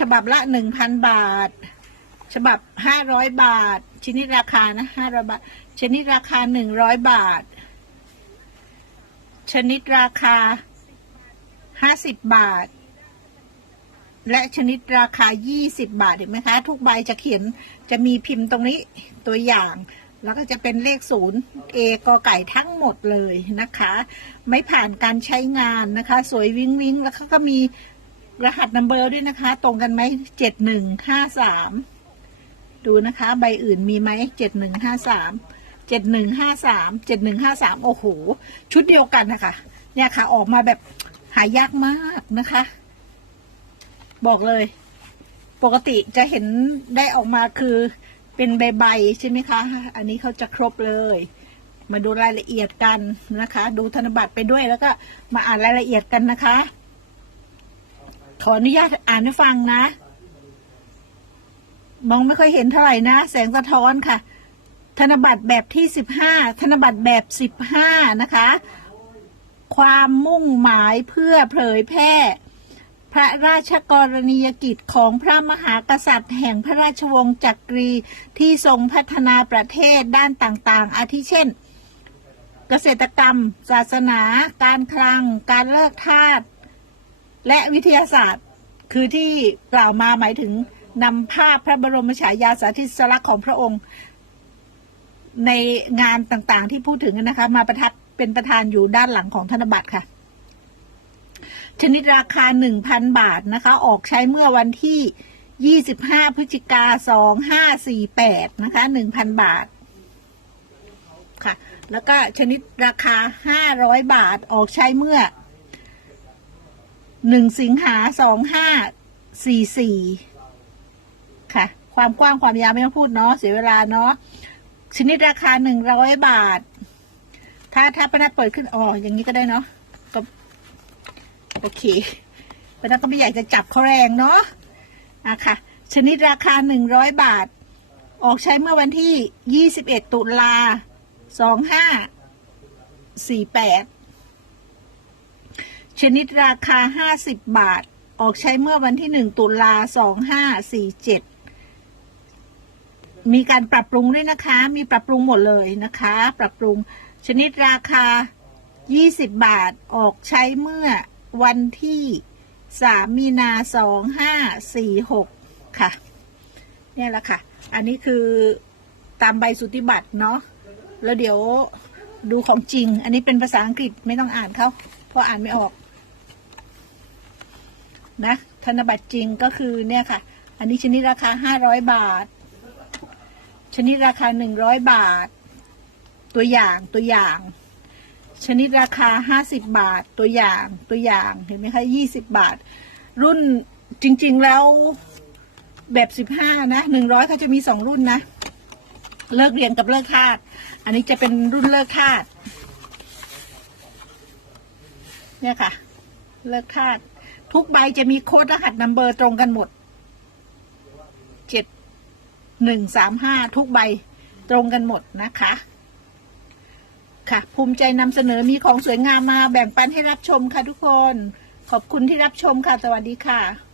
ฉบับละหนึ่งพันบาท ฉบับห้าร้อยบาท ชนิดราคานะห้าร้อยบาท ชนิดราคาหนึ่งร้อยบาท ชนิดราคาห้าสิบบาท และชนิดราคา20บาทเห็นไหมคะ ทุกใบจะเขียนจะมีพิมพ์ตรงนี้ตัวอย่างแล้วก็จะเป็นเลขศูนย์เอกอไก่ทั้งหมดเลยนะคะ ไม่ผ่านการใช้งานนะคะ สวยวิ้งวิ้งแล้วเขาก็มี รหัสนัมเบอร์ด้วยนะคะ ตรงกันไหมเจ็ดหนึ่งห้าสามดูนะคะ ใบอื่นมีไหมเจ็ดหนึ่งห้าสามเจ็ดหนึ่งห้าสามเจ็ดหนึ่งห้าสามโอ้โห ชุดเดียวกันนะคะเนี่ยค่ะ ออกมาแบบหายากมากนะคะ บอกเลย ปกติจะเห็นได้ออกมาคือเป็นใบๆใช่ไหมคะ อันนี้เขาจะครบเลย มาดูรายละเอียดกันนะคะ ดูธนบัตรไปด้วยแล้วก็มาอ่านรายละเอียดกันนะคะ ออนุญาตอ่านให้ฟังนะ มองไม่ค่อยเห็นเท่าไหร่นะ แสงสะท้อนค่ะ ธนบัตรแบบที่สิบห้าธนบัตรแบบสิบห้านะคะ ความมุ่งหมายเพื่อเผยแพร่ พระราชกรณียกิจของพระมหากษัตริย์ แห่งพระราชวงศ์จักรีที่ทรงพัฒนาประเทศด้านต่าง ๆ อาทิเช่น เกษตรกรรม ศาสนา การคลัง การเลิกทาส และวิทยาศาสตร์คือที่กล่าวมาหมายถึงนำภาพพระบรมฉายาสาธิสลักษณ์ของพระองค์ ในงานต่างๆ ที่พูดถึงนะคะ มาประทับเป็นประธานอยู่ด้านหลังของธนบัตรค่ะ ชนิดราคา 1,000 บาทนะคะ ออกใช้เมื่อวันที่ 25 พฤศจิกา 2548 นะคะ 1,000 บาทค่ะ แล้วก็ชนิดราคา 500 บาทออกใช้เมื่อ 1สิงหา2544ค่ะ ความกว้างความยาวไม่ต้องพูดเนาะเสียเวลาเนาะชนิดราคา100บาท ถ้าถ้าปนัดเปิดขึ้นอ๋ออย่างนี้ก็ได้เนาะก็โอเคปนัดก็ไม่อยากจะจับเขาแรงเนาะอะค่ะ ชนิดราคาหนึ่งร้อยบาท ออกใช้เมื่อวันที่ยี่สิบเอ็ดตุลาสองห้าสี่แปด ชนิดราคาห้าสิบบาท ออกใช้เมื่อวันที่หนึ่งตุลาสองห้าสี่เจ็ดมีการปรับปรุงด้วยนะคะ มีปรับปรุงหมดเลยนะคะ ปรับปรุงชนิดราคา 20 บาท ออกใช้เมื่อวันที่ 3 มีนา 2546 ค่ะ เนี่ยแหละค่ะ อันนี้คือตามใบสุติบัตรเนาะ แล้วเดี๋ยวดูของจริง อันนี้เป็นภาษาอังกฤษไม่ต้องอ่านเขาเพราะอ่านไม่ออก นะธนบัตรจริงก็คือเนี่ยค่ะ อันนี้ชนิดราคา500บาท ชนิดราคา100บาท ตัวอย่างตัวอย่าง ชนิดราคา50บาทตัวอย่างตัวอย่างเห็นไหมคะ20บาท รุ่นจริง ๆแล้วแบบ15นะ100เขาจะมี2รุ่นนะ เลิกเรียนกับเลิกทาสอันนี้จะเป็นรุ่นเลิกทาสเนี่ยค่ะ เลิกทาส ทุกใบจะมีโค้ดรหัสนัมเบอร์ตรงกันหมด เจ็ดหนึ่งสามห้าทุกใบตรงกันหมดนะคะ ค่ะ ภูมิใจนำเสนอมีของสวยงามมาแบ่งปันให้รับชมค่ะทุกคน ขอบคุณที่รับชมค่ะ สวัสดีค่ะ